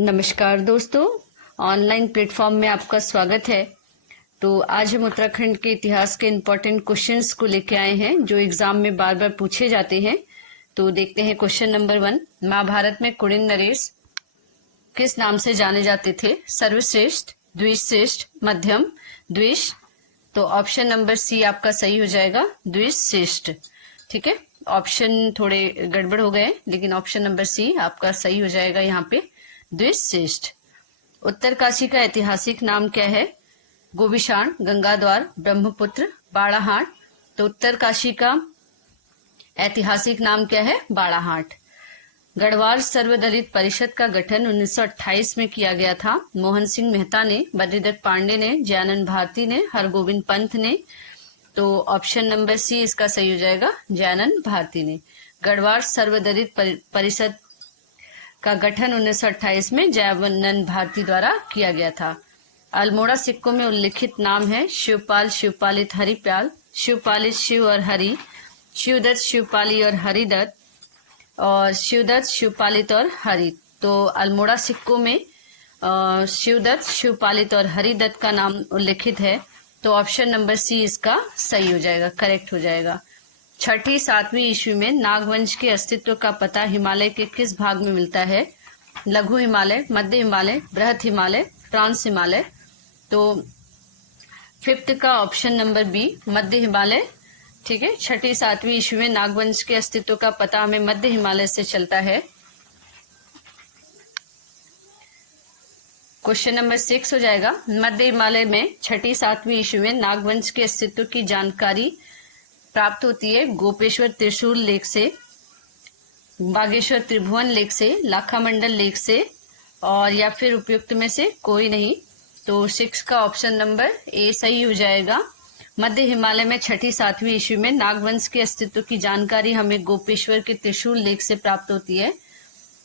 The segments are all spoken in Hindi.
नमस्कार दोस्तों, ऑनलाइन प्लेटफॉर्म में आपका स्वागत है। तो आज हम उत्तराखंड के इतिहास के इम्पोर्टेंट क्वेश्चंस को लेके आए हैं जो एग्जाम में बार बार पूछे जाते हैं। तो देखते हैं क्वेश्चन नंबर 1। महाभारत में कुड़िन नरेश किस नाम से जाने जाते थे? सर्वश्रेष्ठ, द्विश्रेष्ठ, मध्यम, द्विष। तो ऑप्शन नंबर सी आपका सही हो जाएगा, द्विश्रेष्ठ। ठीक है, ऑप्शन थोड़े गड़बड़ हो गए लेकिन ऑप्शन नंबर सी आपका सही हो जाएगा यहाँ पे, द्विश्रेष्ठ। उत्तरकाशी का ऐतिहासिक नाम क्या है? गोविशाण, गंगाद्वार, ब्रह्मपुत्र, बाड़ाहाट। तो उत्तरकाशी का ऐतिहासिक नाम क्या है? बाड़ाहाट। गढ़वाल सर्वदलित परिषद का गठन 1928 में किया गया था। मोहन सिंह मेहता ने, बद्रीदत्त पांडे ने, जयानंद भारती ने, हरगोविंद पंत ने। तो ऑप्शन नंबर सी इसका सही हो जाएगा, जयानंद भारती ने। गढ़वाल सर्वदलित परिषद का गठन 1928 में जयानंद भारती द्वारा किया गया था। अल्मोड़ा सिक्कों में उल्लिखित नाम है शिवपाल, शिवपालित, हरिपाल, शिवपालित, शिव और हरि, शिवदत्त, शिवपाली और हरिदत्त, और शिवदत्त, शिवपालित और हरि। तो अल्मोड़ा सिक्कों में शिवदत्त, शिवपालित और हरिदत्त का नाम उल्लिखित है। तो ऑप्शन नंबर सी इसका सही हो जाएगा, करेक्ट हो जाएगा। 6ठी 7वीं ईस्वी में नागवंश के अस्तित्व का पता हिमालय के किस भाग में मिलता है? लघु हिमालय, मध्य हिमालय, बृहत हिमालय, ट्रांस हिमालय। तो 5th का ऑप्शन नंबर बी, मध्य हिमालय। ठीक है, 6ठी 7वीं ईस्वी में नागवंश के अस्तित्व का पता हमें मध्य हिमालय से चलता है। क्वेश्चन नंबर 6 हो जाएगा, मध्य हिमालय में 6ठी 7वीं ईस्वी में नागवंश के अस्तित्व की जानकारी प्राप्त होती है गोपेश्वर त्रिशूल लेक से, बागेश्वर त्रिभुवन लेक से, लाखामंडल लेक से, और या फिर उपयुक्त में से कोई नहीं। तो 6 का ऑप्शन नंबर ए सही हो जाएगा। मध्य हिमालय में 6ठी 7वीं ईस्वी में नागवंश के अस्तित्व की जानकारी हमें गोपेश्वर के त्रिशूल लेक से प्राप्त होती है।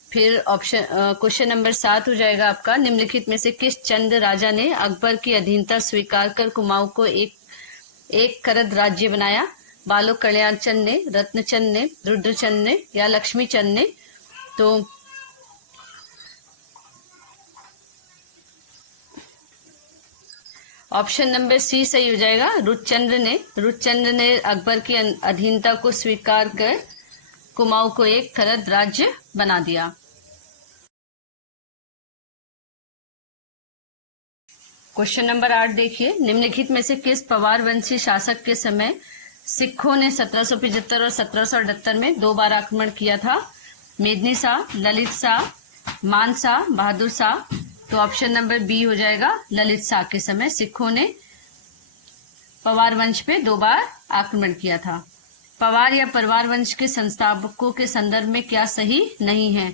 फिर ऑप्शन क्वेश्चन नंबर 7 हो जाएगा आपका, निम्नलिखित में से किस चंद राजा ने अकबर की अधीनता स्वीकार कर कुमाऊं को एक करद राज्य बनाया? बालो कल्याण चंद ने, रत्नचंद ने, रुद्रचंद ने, या लक्ष्मी चंद ने। तो ऑप्शन नंबर सी सही हो जाएगा, रुद्रचंद्र ने। रुद्रचंद्र ने अकबर की अधीनता को स्वीकार कर कुमाऊं को एक करद राज्य बना दिया। क्वेश्चन नंबर 8 देखिए, निम्नलिखित में से किस पवार वंशी शासक के समय सिखों ने 1775 और 1778 में 2 बार आक्रमण किया था? मेदिनी शाह, ललित शाह, मान शाह, बहादुर शाह। तो ऑप्शन नंबर बी हो जाएगा, ललित शाह के समय सिखों ने पवार वंश पे 2 बार आक्रमण किया था। पवार या परवार वंश के संस्थापकों के संदर्भ में क्या सही नहीं है?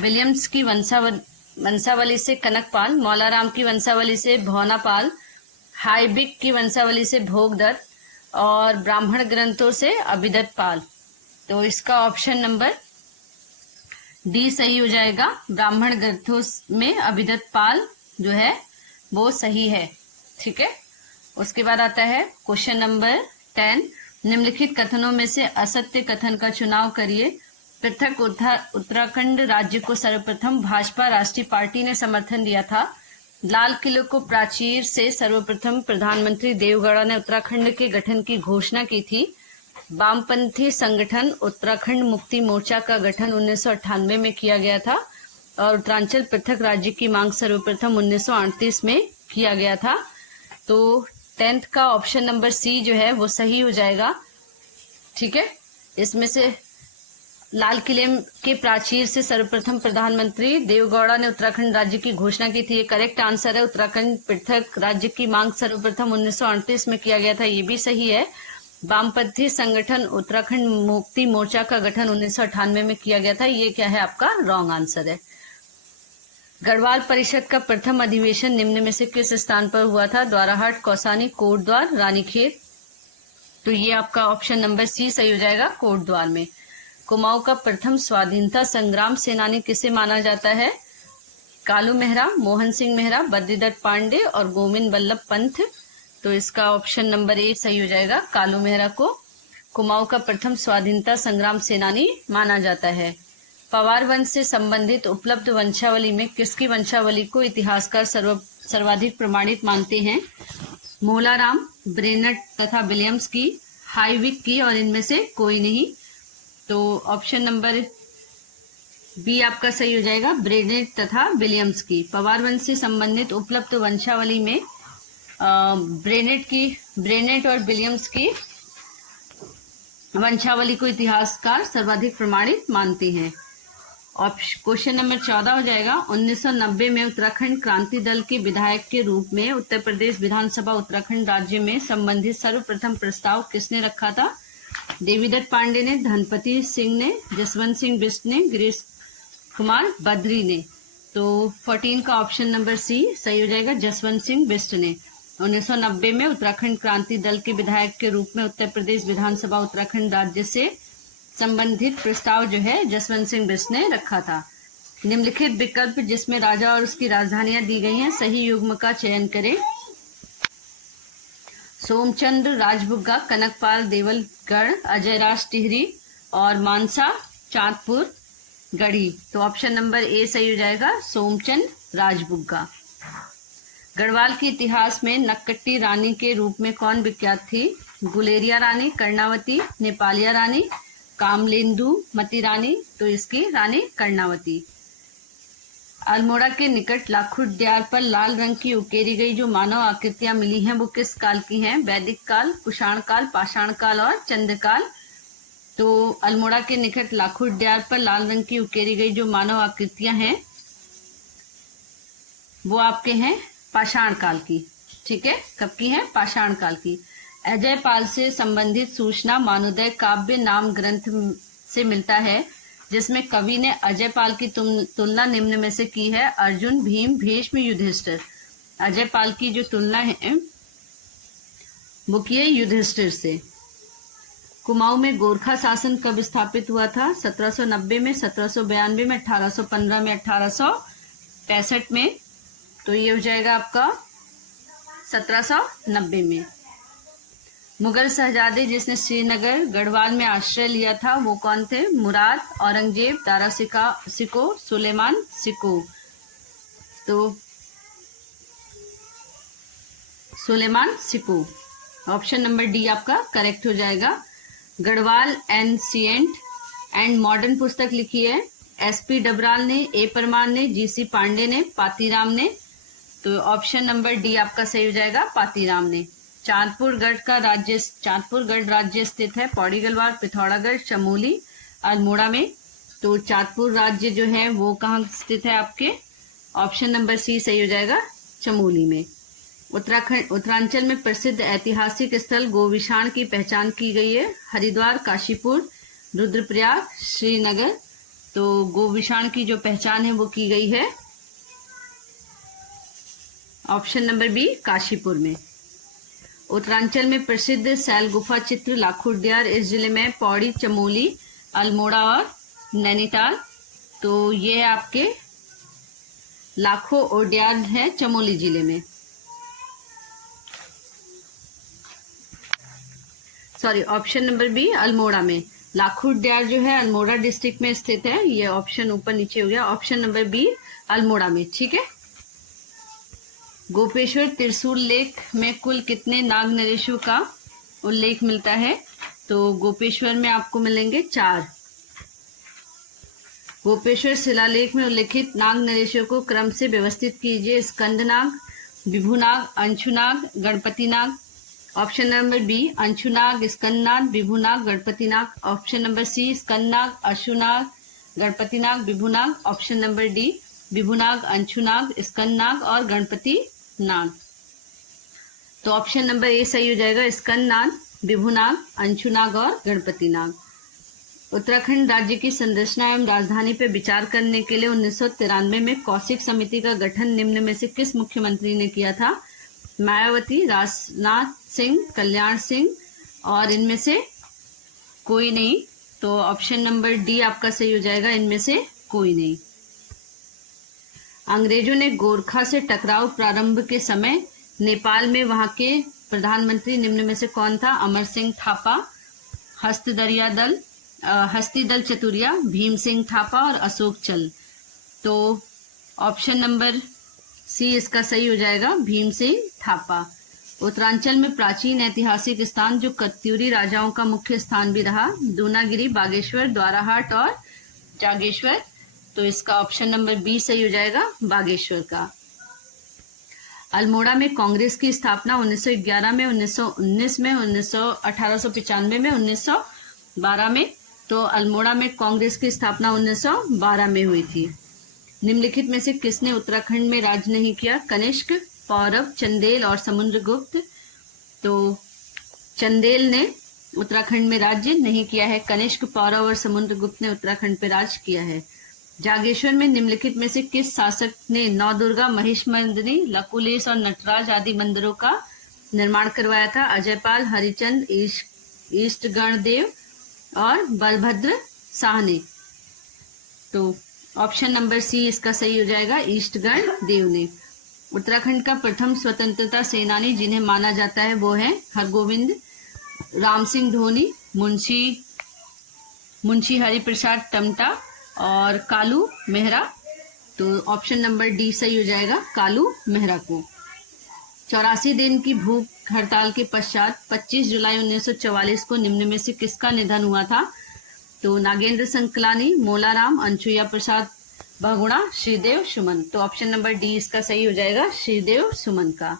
विलियम्स की वंशावली से कनकपाल, मौलाराम की वंशावली से भौनापाल, हाइबिक की वंशावली से भोगदत्त, और ब्राह्मण ग्रंथों से अभिदत्त पाल। तो इसका ऑप्शन नंबर डी सही हो जाएगा, ब्राह्मण ग्रंथों में अभिदत्त पाल जो है वो सही है। ठीक है, उसके बाद आता है क्वेश्चन नंबर 10, निम्नलिखित कथनों में से असत्य कथन का चुनाव करिए। पृथक उत्तराखंड राज्य को सर्वप्रथम भाजपा राष्ट्रीय पार्टी ने समर्थन दिया था। लाल किले को प्राचीर से सर्वप्रथम प्रधानमंत्री देवगौड़ा ने उत्तराखंड के गठन की घोषणा की थी। वामपंथी संगठन उत्तराखंड मुक्ति मोर्चा का गठन 1998 में किया गया था, और उत्तरांचल पृथक राज्य की मांग सर्वप्रथम 1938 में किया गया था। तो 10th का ऑप्शन नंबर सी जो है वो सही हो जाएगा। ठीक है, इसमें से लाल किले के प्राचीर से सर्वप्रथम प्रधानमंत्री देवगौड़ा ने उत्तराखंड राज्य की घोषणा की थी, ये करेक्ट आंसर है। उत्तराखंड पृथक राज्य की मांग सर्वप्रथम 1938 में किया गया था, ये भी सही है। वामपंथी संगठन उत्तराखंड मुक्ति मोर्चा का गठन 1998 में किया गया था, ये क्या है आपका रॉन्ग आंसर है। गढ़वाल परिषद का प्रथम अधिवेशन निम्न में से किस स्थान पर हुआ था? द्वाराहाट, कौसानी, कोटद्वार, रानीखेत। तो ये आपका ऑप्शन नंबर सी सही हो जाएगा, कोटद्वार में। कुमाऊं का प्रथम स्वाधीनता संग्राम सेनानी किसे माना जाता है? कालू मेहरा, मोहन सिंह मेहरा, बद्रीदत्त पांडे और गोविंद बल्लभ पंत। तो इसका ऑप्शन नंबर ए सही हो जाएगा, कालू मेहरा को कुमाऊं का प्रथम स्वाधीनता संग्राम सेनानी माना जाता है। पवार वंश से संबंधित उपलब्ध वंशावली में किसकी वंशावली को इतिहासकार सर्वाधिक प्रमाणित मानते हैं? मोलाराम, ब्रेनट तथा विलियम्स की, हाईविक की और इनमें से कोई नहीं। तो ऑप्शन नंबर बी आपका सही हो जाएगा, ब्रेनेट तथा विलियम्स की। पवार वंश से संबंधित उपलब्ध वंशावली में ब्रेनेट और विलियम्स की वंशावली को इतिहासकार सर्वाधिक प्रमाणित मानते हैं। क्वेश्चन नंबर 14 हो जाएगा, 1990 में उत्तराखंड क्रांति दल के विधायक के रूप में उत्तर प्रदेश विधानसभा उत्तराखंड राज्य में संबंधित सर्वप्रथम प्रस्ताव किसने रखा था? देवीदत्त पांडे ने, धनपति सिंह ने, जसवंत सिंह बिष्ट ने, गिरीश कुमार बद्री ने। तो 14 का ऑप्शन नंबर सी सही हो जाएगा, जसवंत सिंह बिष्ट ने 1990 में उत्तराखंड क्रांति दल के विधायक के रूप में उत्तर प्रदेश विधानसभा उत्तराखंड राज्य से संबंधित प्रस्ताव जो है जसवंत सिंह बिष्ट ने रखा था। निम्नलिखित विकल्प जिसमें राजा और उसकी राजधानियां दी गई हैं, सही युग्म का चयन करें। सोमचंद्र राजबुग्गा, कनकपाल देवलगढ़, अजयराज टिहरी और मानसा चांदपुर गढ़ी। तो ऑप्शन नंबर ए सही हो जाएगा, सोमचंद राजबुग्गा। गढ़वाल के इतिहास में नक्कट्टी रानी के रूप में कौन विख्यात थी? गुलेरिया रानी, कर्णावती, नेपालिया रानी, कामलेंदु मती रानी। तो इसकी रानी कर्णावती। अल्मोड़ा के निकट लाखुड्यार पर लाल रंग की उकेरी गई जो मानव आकृतियां मिली हैं वो किस काल की हैं? वैदिक काल, कुषाण काल, पाषाण काल और चंद्रकाल। तो अल्मोड़ा के निकट लाखुड्यार पर लाल रंग की उकेरी गई जो मानव आकृतियां हैं वो आपके हैं पाषाण काल की। ठीक है, कब की है? पाषाण काल की। अजय पाल से संबंधित सूचना मानोदय काव्य नाम ग्रंथ से मिलता है जिसमें कवि ने अजय पाल की तुलना निम्न में से की है? अर्जुन, भीम, भीष्म, युधिष्ठिर। अजय पाल की जो तुलना है वो की है युधिष्ठिर से। कुमाऊं में गोरखा शासन कब स्थापित हुआ था? 1790 में, 1792 में, 1815 में, 1865 में। तो ये हो जाएगा आपका 1790 में। मुगल शहजादे जिसने श्रीनगर गढ़वाल में आश्रय लिया था वो कौन थे? मुराद, औरंगजेब, दारा सिको, सुलेमान सिको। तो सुलेमान सिको। ऑप्शन नंबर डी आपका करेक्ट हो जाएगा। गढ़वाल एंशिएंट एंड मॉडर्न पुस्तक लिखी है एसपी डबराल ने, ए परमार ने, जीसी पांडे ने, पातीराम ने। तो ऑप्शन नंबर डी आपका सही हो जाएगा, पातीराम ने। चांदपुर गढ़ राज्य स्थित है पौड़ी गढ़वाल, पिथौरागढ़, चमोली, अल्मोड़ा में। तो चांदपुर राज्य जो है वो कहाँ स्थित है आपके? ऑप्शन नंबर सी सही हो जाएगा, चमोली में। उत्तरांचल में प्रसिद्ध ऐतिहासिक स्थल गोविशाण की पहचान की गई है हरिद्वार, काशीपुर, रुद्रप्रयाग, श्रीनगर। तो गोविशाण की जो पहचान है वो की गई है ऑप्शन नंबर बी, काशीपुर में। उत्तरांचल में प्रसिद्ध शैल गुफा चित्र लाखुड्यार इस जिले में पौड़ी, चमोली, अल्मोड़ा और नैनीताल। तो ये आपके लाखों ओड्यार है चमोली जिले में। Sorry, option number B Almora में। लाखुड्यार जो है अल्मोड़ा डिस्ट्रिक्ट में स्थित है। ये ऑप्शन ऊपर नीचे हो गया, ऑप्शन नंबर बी अल्मोड़ा में। ठीक है। गोपेश्वर त्रिशूल लेख में कुल कितने नाग नरेशों का उल्लेख मिलता है? तो गोपेश्वर में आपको मिलेंगे 4। गोपेश्वर शिलालेख में उल्लेखित नाग नरेशों को क्रम से व्यवस्थित कीजिए। Skandanag, Vibhunag, Anshunag, Ganpatinag. Option number B Anshunag, Skandanag, Vibhunag, Ganpatinag. Option number C Skandanag, Ashunag, Ganpatinag, Vibhunag. Option number D Vibhunag, Anshunag, Skandanag और गणपति नाग। तो ऑप्शन नंबर ए सही हो जाएगा, स्कंदनाग, विभुनाग, अंशुनाग और गणपति नाग। उत्तराखंड राज्य की संरचना एवं राजधानी पर विचार करने के लिए 1993 में कौशिक समिति का गठन निम्न में से किस मुख्यमंत्री ने किया था? मायावती, राजनाथ सिंह, कल्याण सिंह और इनमें से कोई नहीं। तो ऑप्शन नंबर डी आपका सही हो जाएगा, इनमें से कोई नहीं। अंग्रेजों ने गोरखा से टकराव प्रारंभ के समय नेपाल में वहां के प्रधानमंत्री निम्न में से कौन था? अमर सिंह थापा, हस्तदरिया दल, हस्तिदल चतुरिया, भीम सिंह थापा और अशोक चल। तो ऑप्शन नंबर सी इसका सही हो जाएगा, भीम सिंह थापा। उत्तरांचल में प्राचीन ऐतिहासिक स्थान जो कत्यूरी राजाओं का मुख्य स्थान भी रहा, दूनागिरी, बागेश्वर, द्वाराहाट और जागेश्वर। तो इसका ऑप्शन नंबर बी सही हो जाएगा, बागेश्वर का। अल्मोड़ा में कांग्रेस की स्थापना 1911 में, 1919 में, 1895 में, 1912 में। तो अल्मोड़ा में कांग्रेस की स्थापना 1912 में हुई थी। निम्नलिखित में से किसने उत्तराखंड में राज नहीं किया? कनिष्क, पौरव, चंदेल और समुद्रगुप्त। तो चंदेल ने उत्तराखंड में राज्य नहीं किया है, कनिष्क, पौरव और समुद्रगुप्त ने उत्तराखंड पर राज किया है। जागेश्वर में निम्नलिखित में से किस शासक ने नवदुर्गा, महिषमर्दिनी, लकुलेश और नटराज आदि मंदिरों का निर्माण करवाया था? अजयपाल, हरिचंद, ईष्टगणदेव और बलभद्र शाह ने। तो ऑप्शन नंबर सी इसका सही हो जाएगा, ईष्टगणदेव ने। उत्तराखंड का प्रथम स्वतंत्रता सेनानी जिन्हें माना जाता है वो है हरगोविंद, राम सिंह धोनी, मुंशी हरिप्रसाद टमटा और कालू मेहरा। तो ऑप्शन नंबर डी सही हो जाएगा, कालू मेहरा को। 84 दिन की भूख हड़ताल के पश्चात 25 जुलाई 1944 को निम्न में से किसका निधन हुआ था? तो नागेंद्र संकलानी, मोलाराम, अनसुईया प्रसाद बहुगुणा, श्रीदेव सुमन। तो ऑप्शन नंबर डी इसका सही हो जाएगा, श्रीदेव सुमन का।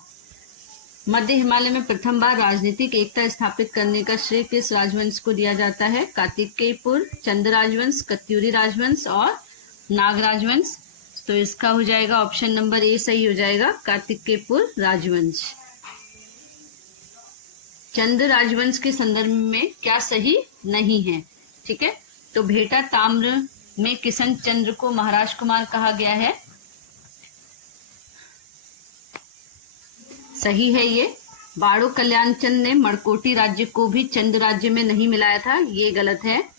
मध्य हिमालय में प्रथम बार राजनीतिक एकता स्थापित करने का श्रेय किस राजवंश को दिया जाता है? कार्तिकेयपुर, चंद राजवंश, कत्यूरी राजवंश और नाग राजवंश। तो इसका हो जाएगा ऑप्शन नंबर ए सही हो जाएगा, कार्तिकेयपुर राजवंश। चंद राजवंश के संदर्भ में क्या सही नहीं है? ठीक है, तो भेटा ताम्र में किशन चंद्र को महाराज कुमार कहा गया है, सही है ये। बाड़ो कल्याण चंद ने मड़कोटी राज्य को भी चंद राज्य में नहीं मिलाया था, ये गलत है।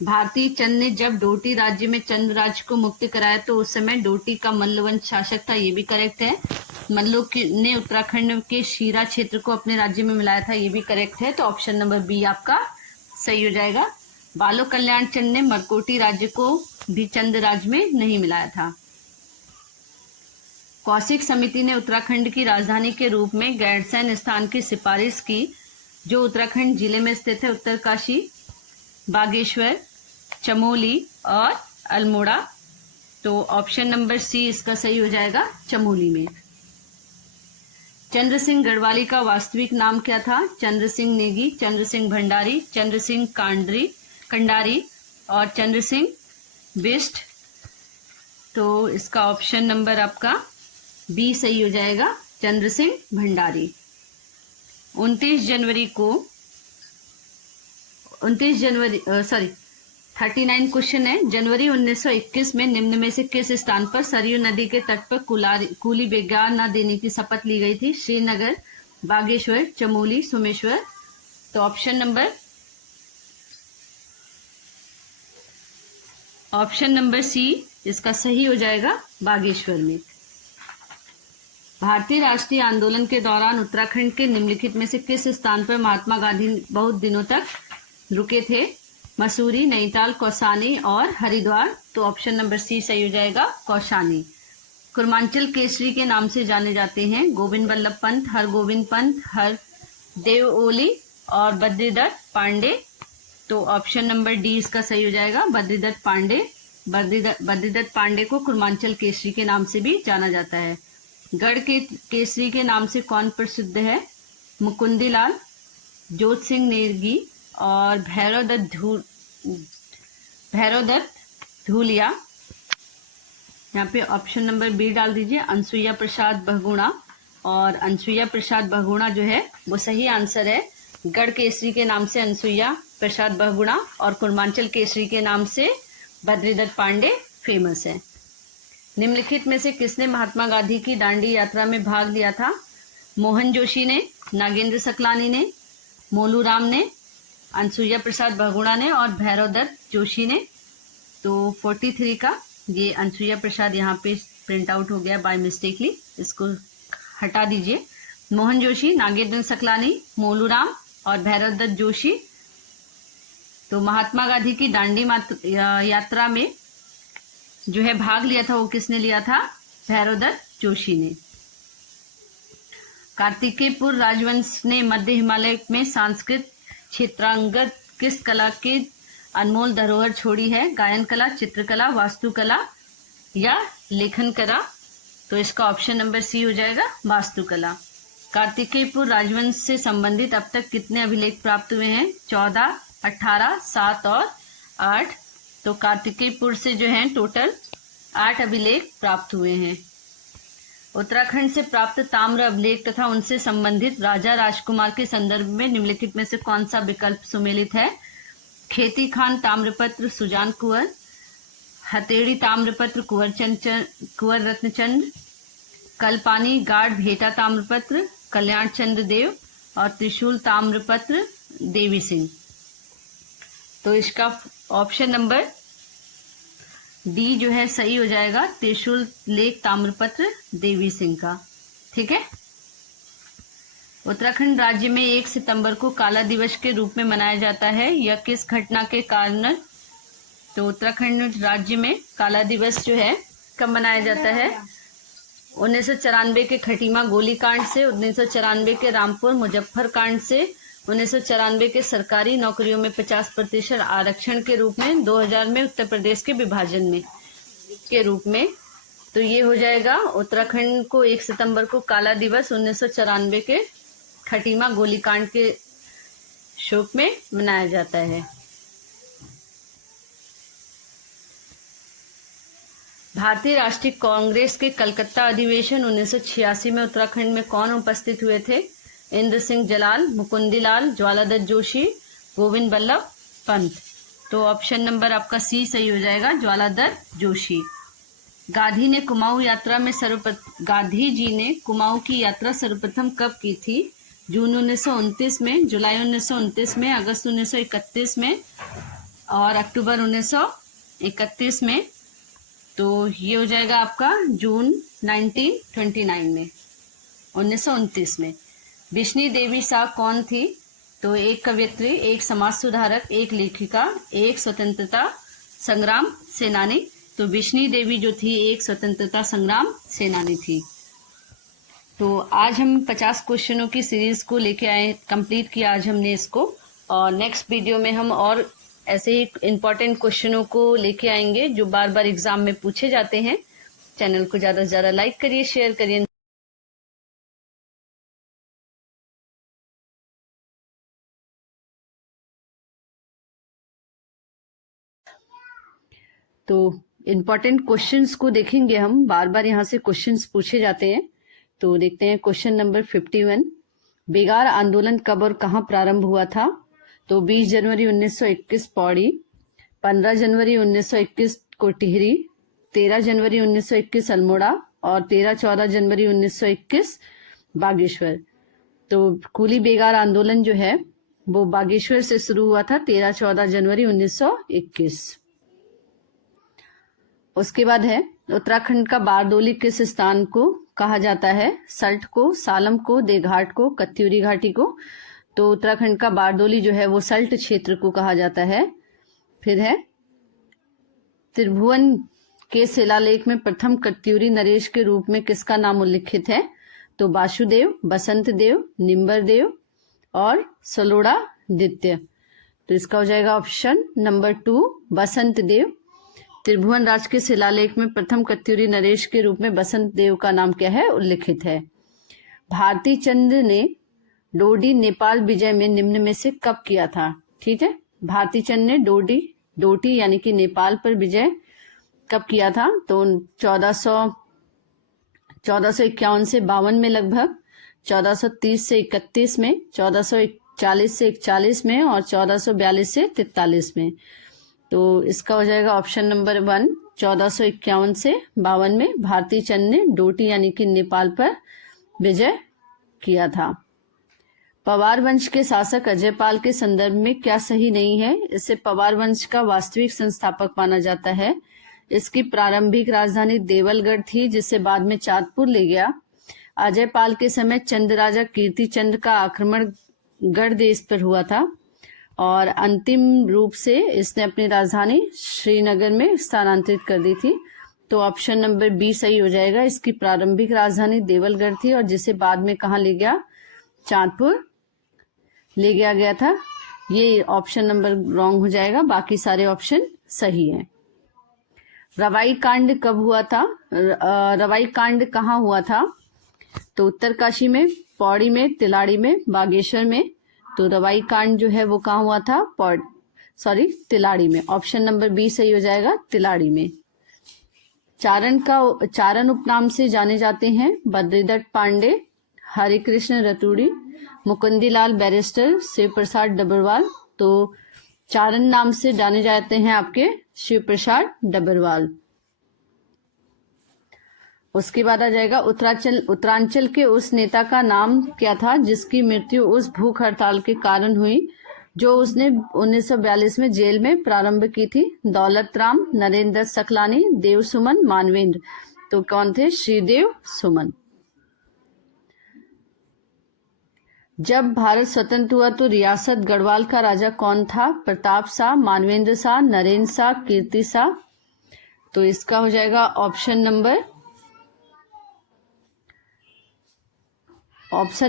भारती चंद ने जब डोटी राज्य में चंद राज्य को मुक्त कराया तो उस समय डोटी का मल्लवंश शासक था, ये भी करेक्ट है। मल्लों ने उत्तराखंड के शीरा क्षेत्र को अपने राज्य में मिलाया था, ये भी करेक्ट है। तो ऑप्शन नंबर बी आपका सही हो जाएगा। बालो कल्याण चंद ने मरकोटी राज्य को भी चंद राज्य में नहीं मिलाया था। कौशिक समिति ने उत्तराखंड की राजधानी के रूप में गैरसैंण स्थान की सिफारिश की, जो उत्तराखंड जिले में स्थित है। उत्तरकाशी, बागेश्वर, चमोली और अल्मोड़ा। तो ऑप्शन नंबर सी इसका सही हो जाएगा, चमोली में। चंद्र सिंह गढ़वाली का वास्तविक नाम क्या था? चंद्र सिंह नेगी, चंद्र सिंह भंडारी, चंद्र सिंह कंडारी और चंद्र सिंह बिष्ट। तो इसका ऑप्शन नंबर आपका बी सही हो जाएगा, चंद्र सिंह भंडारी। 39 क्वेश्चन है। जनवरी 1921 में निम्न में से किस स्थान पर सरयू नदी के तट पर कूली बेगार न देने की शपथ ली गई थी? श्रीनगर, बागेश्वर, चमोली, सोमेश्वर। तो ऑप्शन नंबर सी इसका सही हो जाएगा, बागेश्वर में। भारतीय राष्ट्रीय आंदोलन के दौरान उत्तराखंड के निम्नलिखित में से किस स्थान पर महात्मा गांधी बहुत दिनों तक रुके थे? मसूरी, नैनीताल, कौसानी और हरिद्वार। तो ऑप्शन नंबर सी सही हो जाएगा, कौसानी। कुर्मांचल केसरी के नाम से जाने जाते हैं गोविंद बल्लभ पंत, हरगोविंद पंत, हरदेव ओली और बद्रीदत्त पांडे। तो ऑप्शन नंबर डी इसका सही हो जाएगा, बद्रीदत्त पांडे। बद्रीदत्त पांडे को कुर्मांचल केसरी के नाम से भी जाना जाता है। गढ़ के केसरी के नाम से कौन प्रसिद्ध है? मुकुंदीलाल, जोत सिंह नेगी और भैरवदत्त धूलिया। यहाँ पे ऑप्शन नंबर बी डाल दीजिए, अनसुईया प्रसाद बहुगुणा। और अनसुईया प्रसाद बहुगुणा जो है वो सही आंसर है। गढ़ केसरी के नाम से अनसुईया प्रसाद बहुगुणा और कुर्मांचल केसरी के नाम से बद्रीदत्त पांडे फेमस है। निम्नलिखित में से किसने महात्मा गांधी की दांडी यात्रा में भाग लिया था? मोहन जोशी ने, नागेंद्र सकलानी ने, मोलू राम ने, अनसुईया प्रसाद बहुगुणा ने और भैरवदत्त जोशी ने। तो 43 का ये अनसुईया प्रसाद यहाँ पे प्रिंट आउट हो गया बाय मिस्टेकली, इसको हटा दीजिए। मोहन जोशी, नागेंद्र सकलानी, मोलू राम और भैरवदत्त जोशी। तो महात्मा गांधी की दांडी यात्रा में जो है भाग लिया था, वो किसने लिया था? भैरवदत्त जोशी ने। कार्तिकेयपुर राजवंश ने मध्य हिमालय में सांस्कृतिक क्षेत्रांगत किस कला की अनमोल धरोहर छोड़ी है? गायन कला, चित्रकला, वास्तुकला या लेखन कला? तो इसका ऑप्शन नंबर सी हो जाएगा, वास्तुकला। कार्तिकेयपुर राजवंश से संबंधित अब तक कितने अभिलेख प्राप्त हुए हैं? 14, 18, 7 और 8। तो कार्तिकेयपुर से जो है टोटल 8 अभिलेख प्राप्त हुए हैं। उत्तराखंड से प्राप्त ताम्र अभिलेख तथा उनसे संबंधित राजा राजकुमार के संदर्भ में निम्नलिखित में से कौन सा विकल्प सुमेलित है? खेती खान ताम्रपत्र सुजान कुंवर, हथेड़ी ताम्रपत्र कुंवर रत्नचंद, कलपानी गाढ़ भेटा ताम्रपत्र कल्याण चंद्र देव और त्रिशूल ताम्रपत्र देवी सिंह। तो इसका ऑप्शन नंबर डी जो है सही हो जाएगा, त्रिशूल लेख ताम्रपत्र देवी सिंह का। ठीक है। उत्तराखंड राज्य में 1 सितंबर को काला दिवस के रूप में मनाया जाता है, यह किस घटना के कारण? तो उत्तराखंड राज्य में काला दिवस जो है कब मनाया जाता है? 1994 के खटीमा गोलीकांड से, 1994 के रामपुर मुजफ्फर कांड से, 1994 के सरकारी नौकरियों में 50% आरक्षण के रूप में, 2000 में उत्तर प्रदेश के विभाजन में के रूप में। तो ये हो जाएगा उत्तराखंड को 1 सितंबर को काला दिवस 1994 के खटीमा गोलीकांड के शोक में मनाया जाता है। भारतीय राष्ट्रीय कांग्रेस के कलकत्ता अधिवेशन 1986 में उत्तराखंड में कौन उपस्थित हुए थे? इंद्र सिंह जलाल, मुकुंदी लाल, ज्वालादत्त जोशी, गोविंद बल्लभ पंत। तो ऑप्शन नंबर आपका सी सही हो जाएगा, ज्वालादत्त जोशी। गांधी जी ने कुमाऊं की यात्रा सर्वप्रथम कब की थी? जून 1929 में, जुलाई 1929 में, अगस्त 1931 में और अक्टूबर 1931 में। तो ये हो जाएगा आपका जून 1929 में, 1929 में। बिश्नी देवी शाह कौन थी? तो एक कवयित्री, एक समाज सुधारक, एक लेखिका, एक स्वतंत्रता संग्राम सेनानी। तो बिश्नी देवी जो थी एक स्वतंत्रता संग्राम सेनानी थी। तो आज हम 50 क्वेश्चनों की सीरीज को लेके आए, कंप्लीट किया आज हमने इसको। और नेक्स्ट वीडियो में हम और ऐसे ही इम्पोर्टेंट क्वेश्चनों को लेके आएंगे जो बार बार एग्जाम में पूछे जाते हैं। चैनल को ज्यादा से ज्यादा लाइक करिए, शेयर करिए। तो इम्पोर्टेंट क्वेश्चंस को देखेंगे हम, बार बार यहाँ से क्वेश्चंस पूछे जाते हैं। तो देखते हैं क्वेश्चन नंबर 51। बेगार आंदोलन कब और कहाँ प्रारंभ हुआ था? तो 20 जनवरी 1921 पौड़ी, 15 जनवरी 1921 को टिहरी, 13 जनवरी 1921 अल्मोड़ा और 13-14 जनवरी 1921 बागेश्वर। तो कूली बेगार आंदोलन जो है वो बागेश्वर से शुरू हुआ था 13-14 जनवरी 1921। उसके बाद है उत्तराखंड का बारदोली किस स्थान को कहा जाता है? सल्ट को, सालम को, देघाट को, कत्यूरी घाटी को। तो उत्तराखंड का बारदोली जो है वो सल्ट क्षेत्र को कहा जाता है। फिर है त्रिभुवन के शिलालेख में प्रथम कत्यूरी नरेश के रूप में किसका नाम उल्लिखित है? तो वासुदेव, बसंत देव, निम्बर देव और सलोड़ा दित्य। तो इसका हो जाएगा ऑप्शन नंबर 2 बसंत देव। त्रिभुवन राज के शिलालेख में प्रथम कत्यूरी नरेश के रूप में बसंत देव का नाम क्या है? उल्लिखित है। भारती चंद्र ने डोडी नेपाल विजय में निम्न में से कब किया था? ठीक है, भारती चंद्र ने डोटी यानी कि नेपाल पर विजय कब किया था? तो 1451 से 52 में लगभग, 1430 से 31 में, 1440 से 41 में और 1442 से 43 में। तो इसका हो जाएगा ऑप्शन नंबर 1 1451 से 52 में भारती चंद्र ने डोटी यानी कि नेपाल पर विजय किया था। पवार वंश के शासक अजयपाल के संदर्भ में क्या सही नहीं है? इसे पवार वंश का वास्तविक संस्थापक माना जाता है। इसकी प्रारंभिक राजधानी देवलगढ़ थी जिसे बाद में चांदपुर ले गया। अजयपाल के समय चंद राजा कीर्ति चंद का आक्रमण गढ़ देश पर हुआ था और अंतिम रूप से इसने अपनी राजधानी श्रीनगर में स्थानांतरित कर दी थी। तो ऑप्शन नंबर बी सही हो जाएगा। इसकी प्रारंभिक राजधानी देवलगढ़ थी और जिसे बाद में कहाँ ले गया, चांदपुर ले गया था। ये ऑप्शन नंबर रॉन्ग हो जाएगा, बाकी सारे ऑप्शन सही हैं। रवाई कांड कब हुआ था? रवाई कांड कहाँ हुआ था? तो उत्तरकाशी में, पौड़ी में, तिलाड़ी में, बागेश्वर में। तो रवाई कांड जो है वो कहाँ हुआ था? तिलाड़ी में। ऑप्शन नंबर बी सही हो जाएगा, तिलाड़ी में। चारण उपनाम से जाने जाते हैं बद्रीदत्त पांडे, हरे कृष्ण रतूड़ी, मुकुंदीलाल बैरिस्टर, शिव प्रसाद डबरवाल। तो चारण नाम से जाने जाते हैं आपके शिव प्रसाद डबरवाल। उसके बाद आ जाएगा उत्तरांचल के उस नेता का नाम क्या था जिसकी मृत्यु उस भूख हड़ताल के कारण हुई जो उसने 1942 में जेल में प्रारंभ की थी? दौलत राम, नरेंद्र सकलानी, देव सुमन, मानवेंद्र। तो कौन थे? श्रीदेव सुमन। जब भारत स्वतंत्र हुआ तो रियासत गढ़वाल का राजा कौन था? प्रताप शाह, मानवेंद्र शाह, नरेंद्र शाह, कीर्ति शाह। तो इसका हो जाएगा option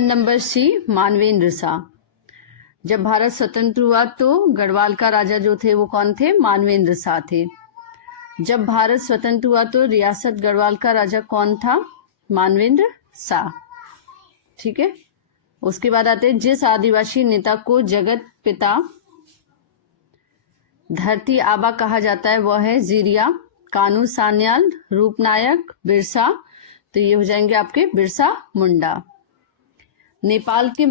number C, Manvendra Shah. जब भारत स्वतंत्र हुआ तो गढ़वाल का राजा जो थे वो कौन थे? मानवेंद्र शाह थे। जब भारत स्वतंत्र हुआ तो रियासत गढ़वाल का राजा कौन था? मानवेंद्र शाह। ठीक है। उसके बाद आते हैं जिस आदिवासी नेता को जगत पिता धरती आबा कहा जाता है वह है जीरिया, कानू सान्याल, रूपनायक, बिरसा। तो ये हो जाएंगे आपके बिरसा मुंडा। नेपाल के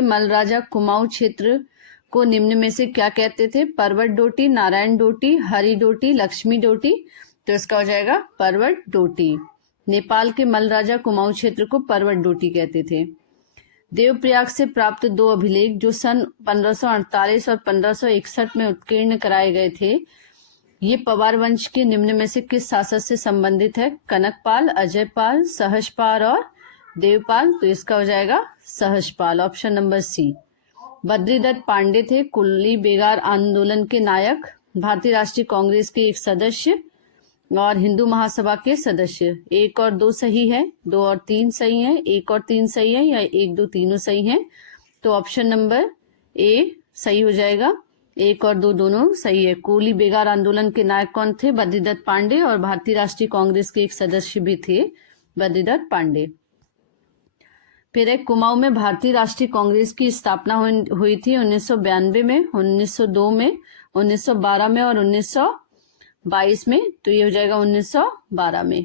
मल राजा कुमाऊं क्षेत्र को निम्न में से क्या कहते थे? पर्वत डोटी, नारायण डोटी, हरि डोटी, लक्ष्मी डोटी। तो इसका हो जाएगा पर्वत डोटी। नेपाल के मल राजा कुमाऊं क्षेत्र को पर्वत डोटी कहते थे। देवप्रयाग से प्राप्त 2 अभिलेख जो सन 1548 और 1561 में उत्कीर्ण कराए गए थे, ये पवार वंश के निम्न में से किस शासक से संबंधित है? कनकपाल, अजयपाल, सहजपाल और देवपाल। तो इसका हो जाएगा Sahajpal. Option number C. Badridatt Pande थे कुली बेगार आंदोलन के नायक, भारतीय राष्ट्रीय कांग्रेस के एक सदस्य और हिंदू महासभा के सदस्य। 1 और 2 सही है, 2 और 3 सही है, 1 और 3 सही है या 1, 2 तीनों सही है? तो ऑप्शन नंबर ए सही हो जाएगा। 1 और 2 दोनों सही है। कुली बेगार आंदोलन के नायक कौन थे? बद्रीदत्त पांडे। और भारतीय राष्ट्रीय कांग्रेस के एक सदस्य भी थे बद्रीदत्त पांडे। फिर एक कुमाऊं में भारतीय राष्ट्रीय कांग्रेस की स्थापना हुई थी 1992 में, 1902 में, 1912 में और 1922 में। तो ये हो जाएगा 1912 में।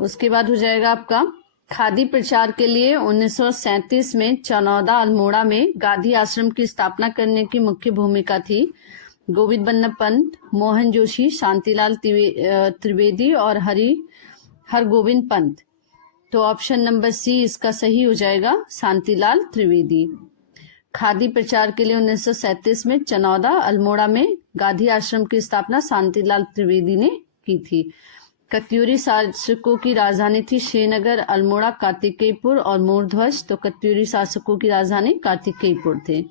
उसके बाद हो जाएगा आपका खादी प्रचार के लिए 1937 में चनौदा अल्मोड़ा में गांधी आश्रम की स्थापना करने की मुख्य भूमिका थी गोविंद बल्लभ पंत, मोहन जोशी, शांतिलाल त्रिवेदी और हरगोविंद पंत। तो ऑप्शन नंबर सी इसका सही हो जाएगा, शांतिलाल त्रिवेदी। खादी प्रचार के लिए 1937 में चनौदा अल्मोड़ा में गांधी आश्रम की स्थापना शांतिलाल त्रिवेदी ने की थी। कत्यूरी शासकों की राजधानी थी श्रीनगर, अल्मोड़ा कार्तिकेयपुर और मोरध्वज। तो कत्यूरी शासकों की राजधानी कार्तिकेयपुर थे।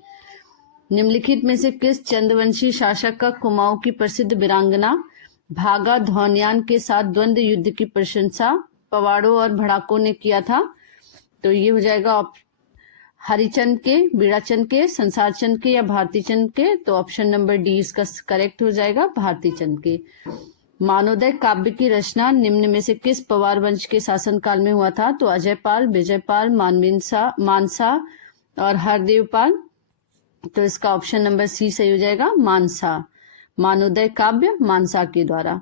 निम्नलिखित में से किस चंद्रवंशी शासक का कुमाऊं की प्रसिद्ध वीरांगना भागा धौनियान के साथ द्वंद्व युद्ध की प्रशंसा पवाड़ों और भड़ाकों ने किया था? तो ये हो जाएगा हरिचंद के, बीड़ाचंद के, संसारचंद के या भारतीचंद के। तो ऑप्शन नंबर डी इसका करेक्ट हो जाएगा, भारतीचंद के। मानोदय काव्य की रचना निम्न में से किस पवार वंश के शासनकाल में हुआ था? तो अजयपाल, विजयपाल, मानसा और हरदेवपाल। तो इसका ऑप्शन नंबर सी सही हो जाएगा, मानसा। मानोदय काव्य मानसा के द्वारा।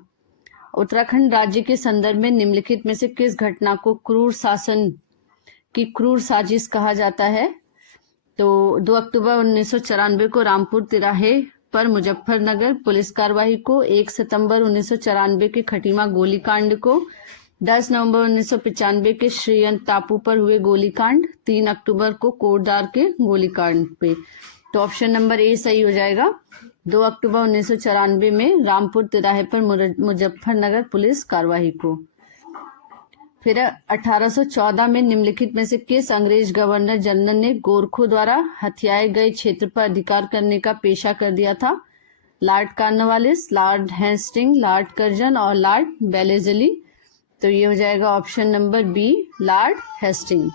उत्तराखंड राज्य के संदर्भ में निम्नलिखित में से किस घटना को क्रूर शासन की क्रूर साजिश कहा जाता है? तो 2 अक्टूबर 1994 को रामपुर तिराहे पर मुजफ्फरनगर पुलिस कार्रवाई को, 1 सितंबर 1994 के खटीमा गोलीकांड को, 10 नवंबर 1995 के श्रीयंत टापू पर हुए गोलीकांड, 3 अक्टूबर को कोटद्वार के गोलीकांड पे। तो ऑप्शन नंबर ए सही हो जाएगा। 2 अक्टूबर 1994 में रामपुर तिराहे पर मुजफ्फरनगर पुलिस कार्रवाई को। फिर 1814 में निम्नलिखित में से किस अंग्रेज गवर्नर जनरल ने गोरखों द्वारा हथियाए गए क्षेत्र पर अधिकार करने का पेशा कर दिया था? Lord Cornwallis, lord Hasting, lord Curzon और लॉर्ड वेलेस्ली। तो ये हो जाएगा option number B, lord Hasting.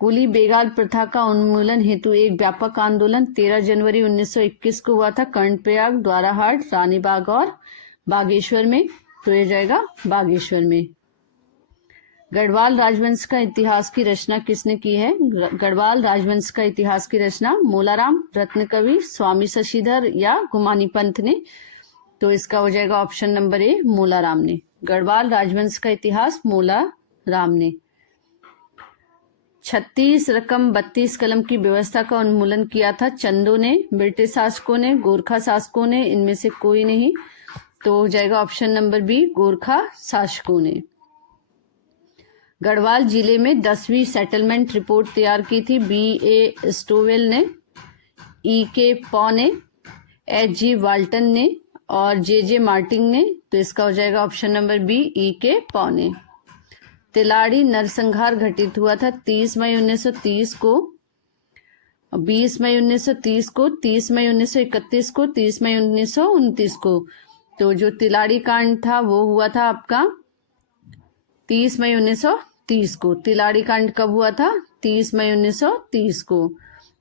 कुली बेगार प्रथा का उन्मूलन हेतु एक व्यापक आंदोलन 13 जनवरी 1921 को हुआ था कर्णप्रयाग, द्वाराहाट, रानीबाग और बागेश्वर में। तो ये जाएगा बागेश्वर में। गढ़वाल राजवंश का इतिहास की रचना किसने की है? गढ़वाल राजवंश का इतिहास की रचना मोलाराम, रत्नकवि, स्वामी शशिधर या गुमानी पंत ने। तो इसका हो जाएगा ऑप्शन नंबर ए, मोलाराम ने। गढ़वाल राजवंश का इतिहास मोलाराम ने। 36 रकम 32 कलम की व्यवस्था का उन्मूलन किया था चंदों ने, ब्रिटिश शासकों ने, गोरखा शासकों ने, इनमें से कोई नहीं। तो हो जाएगा ऑप्शन नंबर बी, गोरखा शासकों ने। गढ़वाल जिले में 10वीं सेटलमेंट रिपोर्ट तैयार की थी B.A. स्टोवेल ने, E.K. पॉ ने, H.G. वाल्टन ने और J.J. मार्टिन ने। तो इसका हो जाएगा ऑप्शन नंबर बी, E.K. पॉ ने। तिलाड़ी नरसंहार घटित हुआ था 30 मई 1930 को, 20 मई 1930 को, 30 मई 1931 को, 30 मई 1929 को। तो जो तिलाड़ी कांड था वो हुआ था आपका 30 मई 1930 को। तिलाड़ी कांड कब हुआ था? 30 मई 1930 को।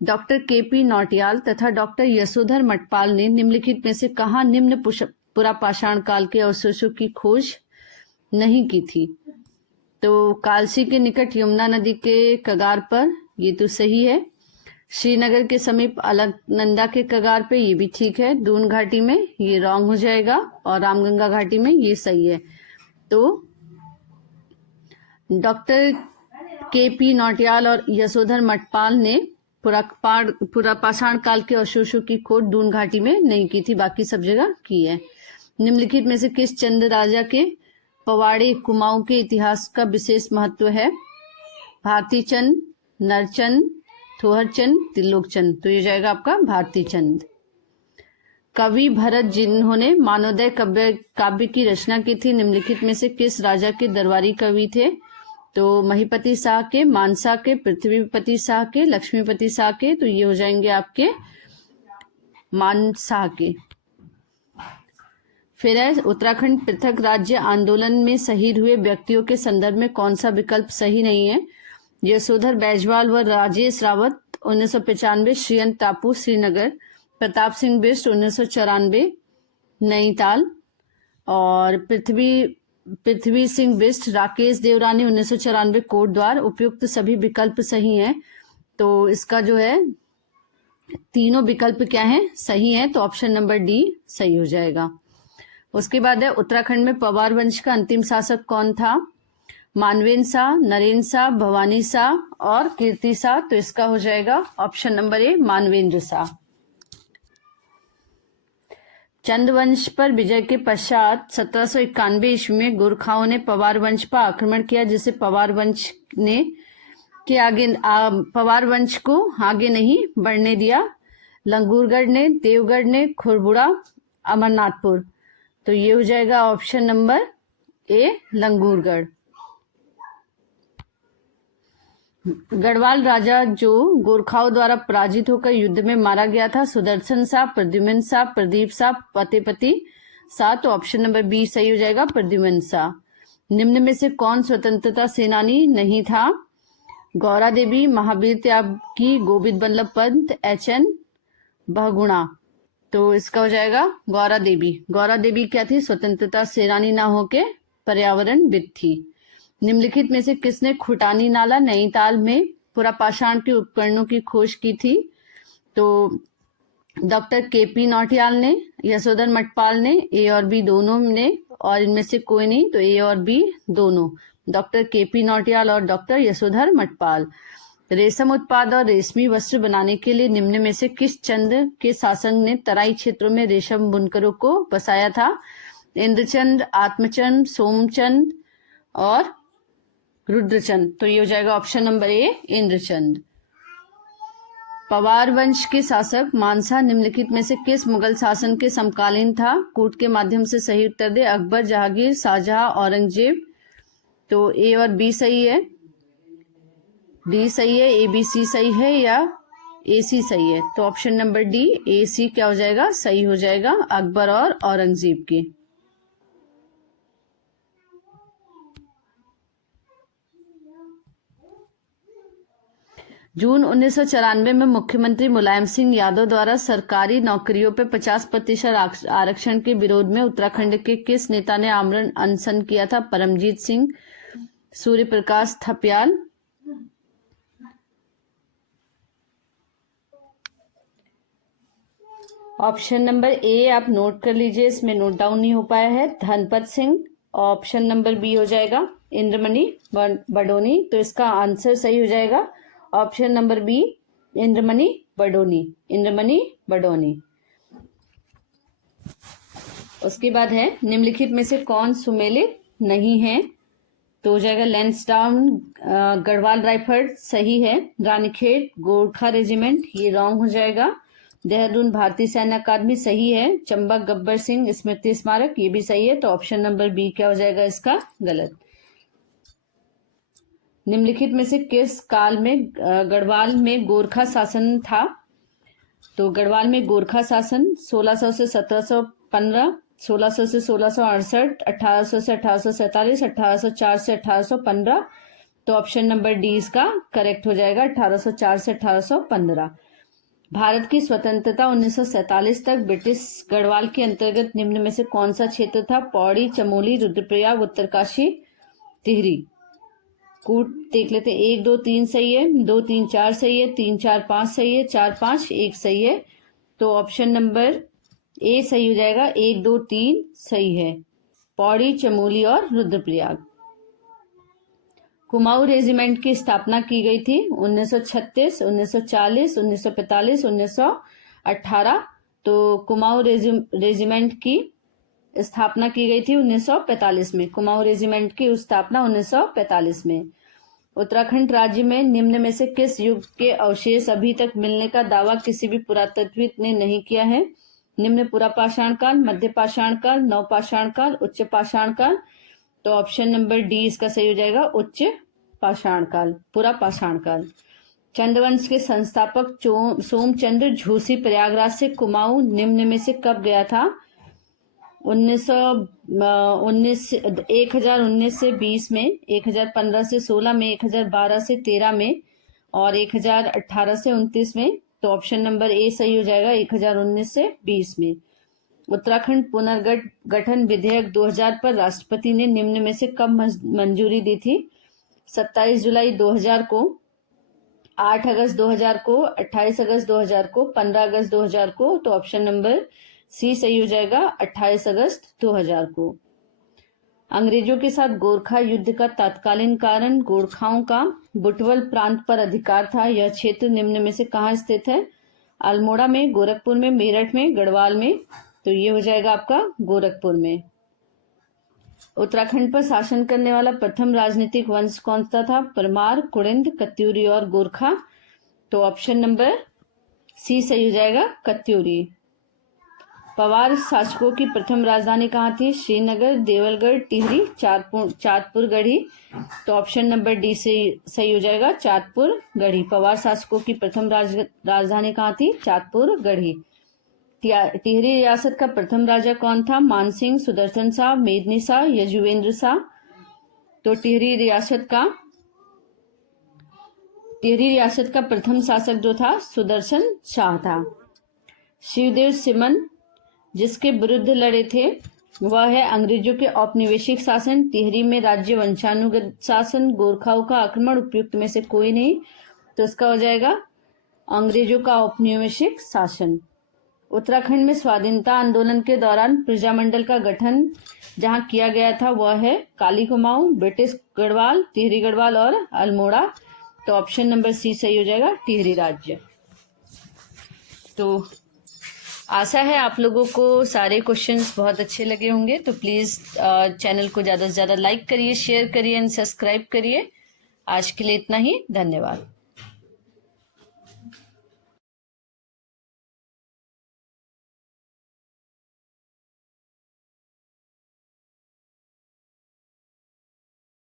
डॉक्टर KP नौटियाल तथा डॉक्टर यशोधर मटपाल ने निम्नलिखित में से कहाँ निम्न पुरापाषाण काल के अवशेषों की खोज नहीं की थी? तो कालसी के निकट यमुना नदी के कगार पर, ये तो सही है। श्रीनगर के समीप अलकनंदा के कगार पे, ये भी ठीक है। दून घाटी में, ये रॉन्ग हो जाएगा। और रामगंगा घाटी में, ये सही है। तो डॉक्टर KP नौटियाल और यशोधर मटपाल ने पुरापाषाण काल के अवशेषों की खोज दून घाटी में नहीं की थी, बाकी सब जगह की है। निम्नलिखित में से किस चंद राजा के पवाड़े कुमाऊं के इतिहास का विशेष महत्व है? भारती चंद, नरचंद, थोहरचंद, त्रिलोकचंद। तो ये जाएगा आपका भारती चंद। कवि भरत जिन्होंने मानवोदय काव्य की रचना की थी, निम्नलिखित में से किस राजा के दरबारी कवि थे? तो महीपति शाह के, मानसा के, पृथ्वीपति शाह के, लक्ष्मीपति शाह के। तो ये हो जाएंगे आपके मानसा के। फिर है उत्तराखंड पृथक राज्य आंदोलन में शहीद हुए व्यक्तियों के संदर्भ में कौन सा विकल्प सही नहीं है? यशोधर बैजवाल व राजेश रावत 1995 श्रीयंत टापू श्रीनगर, प्रताप सिंह बिष्ट 1994 नैनीताल और पृथ्वी सिंह बिष्ट, राकेश देवरानी 1994 कोटद्वार। उपयुक्त सभी विकल्प सही हैं। तो इसका जो है तीनों विकल्प क्या है? सही है। तो ऑप्शन नंबर डी सही हो जाएगा। उसके बाद है उत्तराखंड में पवार वंश का अंतिम शासक कौन था? मानवेंद्र शाह, नरेंद्र शाह, भवानी शाह और कीर्ति शाह। तो इसका हो जाएगा option number A, Manvendra Shah. Chand वंश पर विजय के पश्चात 1791 ईस्वी में गोरखाओं ने पवार वंश पर आक्रमण किया, जिसे पवार वंश को आगे नहीं बढ़ने दिया। लंगूरगढ़ ने, देवगढ़ ने, खुरबुड़ा, अमरनाथपुर। तो ये हो जाएगा ऑप्शन नंबर ए, लंगूरगढ़। गढ़वाल राजा जो गोरखाओं द्वारा पराजित होकर युद्ध में मारा गया था, सुदर्शन शाह, प्रद्युम्न शाह, प्रदीप शाह, फतेहपति शाह। तो ऑप्शन नंबर बी सही हो जाएगा, प्रद्युम्न शाह। निम्न में से कौन स्वतंत्रता सेनानी नहीं था? गौरा देवी, महावीर त्यागी, गोविंद बल्लभ पंत, HN बहुगुणा। तो इसका हो जाएगा गौरा देवी। गौरा देवी क्या थी? स्वतंत्रता सेनानी ना होके पर्यावरणविद थी। निम्नलिखित में से किसने खुटानी नाला नैनीताल में पुरापाषाण के उपकरणों की खोज की थी? तो डॉक्टर KP नौटियाल ने, यशोधर मटपाल ने, ए और बी दोनों ने, और इनमें से कोई नहीं। तो ए और बी दोनों, डॉक्टर KP नौटियाल और डॉक्टर यशोधर मटपाल। रेशम उत्पाद और रेशमी वस्त्र बनाने के लिए निम्न में से किस चंद के शासन ने तराई क्षेत्रों में रेशम बुनकरों को बसाया था? इंद्रचंद, आत्मचंद, सोमचंद और रुद्रचंद। तो ये हो जाएगा ऑप्शन नंबर ए, इंद्रचंद। पवार वंश के शासक मानसा निम्नलिखित में से किस मुगल शासन के समकालीन था? कूट के माध्यम से सही उत्तर दे। अकबर, जहांगीर, शाहजहां, औरंगजेब, तो ए और बी सही है, डी सही है, ए बी सी सही है या ए सी सही है? तो ऑप्शन नंबर डी ए सी क्या हो जाएगा, सही हो जाएगा, अकबर और औरंगजेब की। जून 1994 में मुख्यमंत्री मुलायम सिंह यादव द्वारा सरकारी नौकरियों पर 50% आरक्षण के विरोध में उत्तराखंड के किस नेता ने आमरण अनशन किया था? परमजीत सिंह, सूर्य प्रकाश थपयाल, ऑप्शन नंबर ए आप नोट कर लीजिए, इसमें नोट डाउन नहीं हो पाया है, Dhanpat Singh. Option number B हो जाएगा इंद्रमणि बडोनी। तो इसका आंसर सही हो जाएगा option number B Indramani Badoni, Indramani Badoni. उसके बाद है निम्नलिखित में से कौन सुमेलित नहीं है? तो हो जाएगा लैंसडाउन गढ़वाल राइफल सही है, रानीखेत गोरखा रेजिमेंट ये रॉन्ग हो जाएगा, देहरादून भारतीय सैन्य अकादमी सही है, चंबा गब्बर सिंह स्मृति स्मारक ये भी सही है। तो ऑप्शन नंबर बी क्या हो जाएगा इसका गलत। निम्नलिखित में से किस काल में गढ़वाल में गोरखा शासन था? तो गढ़वाल में गोरखा शासन 1600 से 1715, 1600 से 1668, 1800 से 1847, 1804 से 1815। तो ऑप्शन नंबर डी इसका करेक्ट हो जाएगा, 1804 से 1815। भारत की स्वतंत्रता 1947 तक ब्रिटिश गढ़वाल के अंतर्गत निम्न में से कौन सा क्षेत्र था? पौड़ी, चमोली, रुद्रप्रयाग, उत्तरकाशी, टिहरी। कूट देख लेते हैं, 1 2 3 सही है, 2 3 4 सही है, 3 4 5 सही है, 4 5 1 सही है। तो ऑप्शन नंबर ए सही हो जाएगा, 1 2 3 सही है, पौड़ी, चमोली और रुद्रप्रयाग। कुमाऊं रेजिमेंट की स्थापना की गई थी 1936, 1940, 1945, 1918। तो कुमाऊं रेजिमेंट की स्थापना की गई थी 1945 में, कुमाऊं रेजिमेंट की स्थापना 1945 में। उत्तराखंड राज्य में निम्न में से किस युग के अवशेष अभी तक मिलने का दावा किसी भी पुरातत्वविद ने नहीं किया है? निम्न पुरापाषाण काल, मध्य पाषाण काल, नवपाषाण काल, उच्च पाषाण काल। तो ऑप्शन नंबर डी इसका सही हो जाएगा, उच्च पाषाण काल, पूरा पाषाण काल। चंद्रवंश के संस्थापक सोमचंद्र झूसी प्रयागराज से कुमाऊं निम्न में से कब गया था? 1019 से 20 में, 1015 से 16 में, 1012 से 13 में और 1018 से 29 में। तो ऑप्शन नंबर ए सही हो जाएगा, 1019 से 20 में। उत्तराखंड पुनर्गठन विधेयक 2000 पर राष्ट्रपति ने निम्न में से कब मंजूरी दी थी? 27 जुलाई 2000 को, 8 अगस्त 2000 को, 28 अगस्त 2000 को, 15 अगस्त 2000 को। तो ऑप्शन नंबर सी सही हो जाएगा, 28 अगस्त 2000 को। अंग्रेजों के साथ गोरखा युद्ध का तत्कालीन कारण गोरखाओं का बुटवल प्रांत पर अधिकार था। यह क्षेत्र निम्न में से कहाँ स्थित है? अल्मोड़ा में, गोरखपुर में, मेरठ में, गढ़वाल में। तो ये हो जाएगा आपका गोरखपुर में। उत्तराखंड पर शासन करने वाला प्रथम राजनीतिक वंश कौन सा था? परमार, कुड़िंद, कत्यूरी और गोरखा। तो ऑप्शन नंबर सी सही हो जाएगा, कत्यूरी। पवार शासकों की प्रथम राजधानी कहाँ थी? श्रीनगर, देवलगढ़, टिहरी, चाँदपुर गढ़ी। तो ऑप्शन नंबर डी से सही हो जाएगा, चाँदपुर गढ़ी। पवार शासकों की प्रथम राजधानी कहाँ थी? चाँदपुर गढ़ी। टिहरी रियासत का प्रथम राजा कौन था? मानसिंह, सुदर्शन शाह, मेदिनी शाह, यजुवेंद्र शाह। तो टिहरी रियासत का प्रथम शासक जो था सुदर्शन शाह था। शिवदेव सिमन जिसके विरुद्ध लड़े थे वह है अंग्रेजों के औपनिवेशिक शासन, टिहरी में राज्य वंशानुगत शासन, गोरखाओं का आक्रमण, उपयुक्त में से कोई नहीं। तो इसका हो जाएगा अंग्रेजों का औपनिवेशिक शासन। उत्तराखंड में स्वाधीनता आंदोलन के दौरान प्रजामंडल का गठन जहां किया गया था वह है काली कुमाऊं, ब्रिटिश गढ़वाल, टिहरी गढ़वाल और अल्मोड़ा। तो ऑप्शन नंबर सी सही हो जाएगा, टिहरी राज्य। तो आशा है आप लोगों को सारे क्वेश्चंस बहुत अच्छे लगे होंगे। तो प्लीज चैनल को ज्यादा से ज्यादा लाइक करिए, शेयर करिए एंड सब्सक्राइब करिए। आज के लिए इतना ही, धन्यवाद।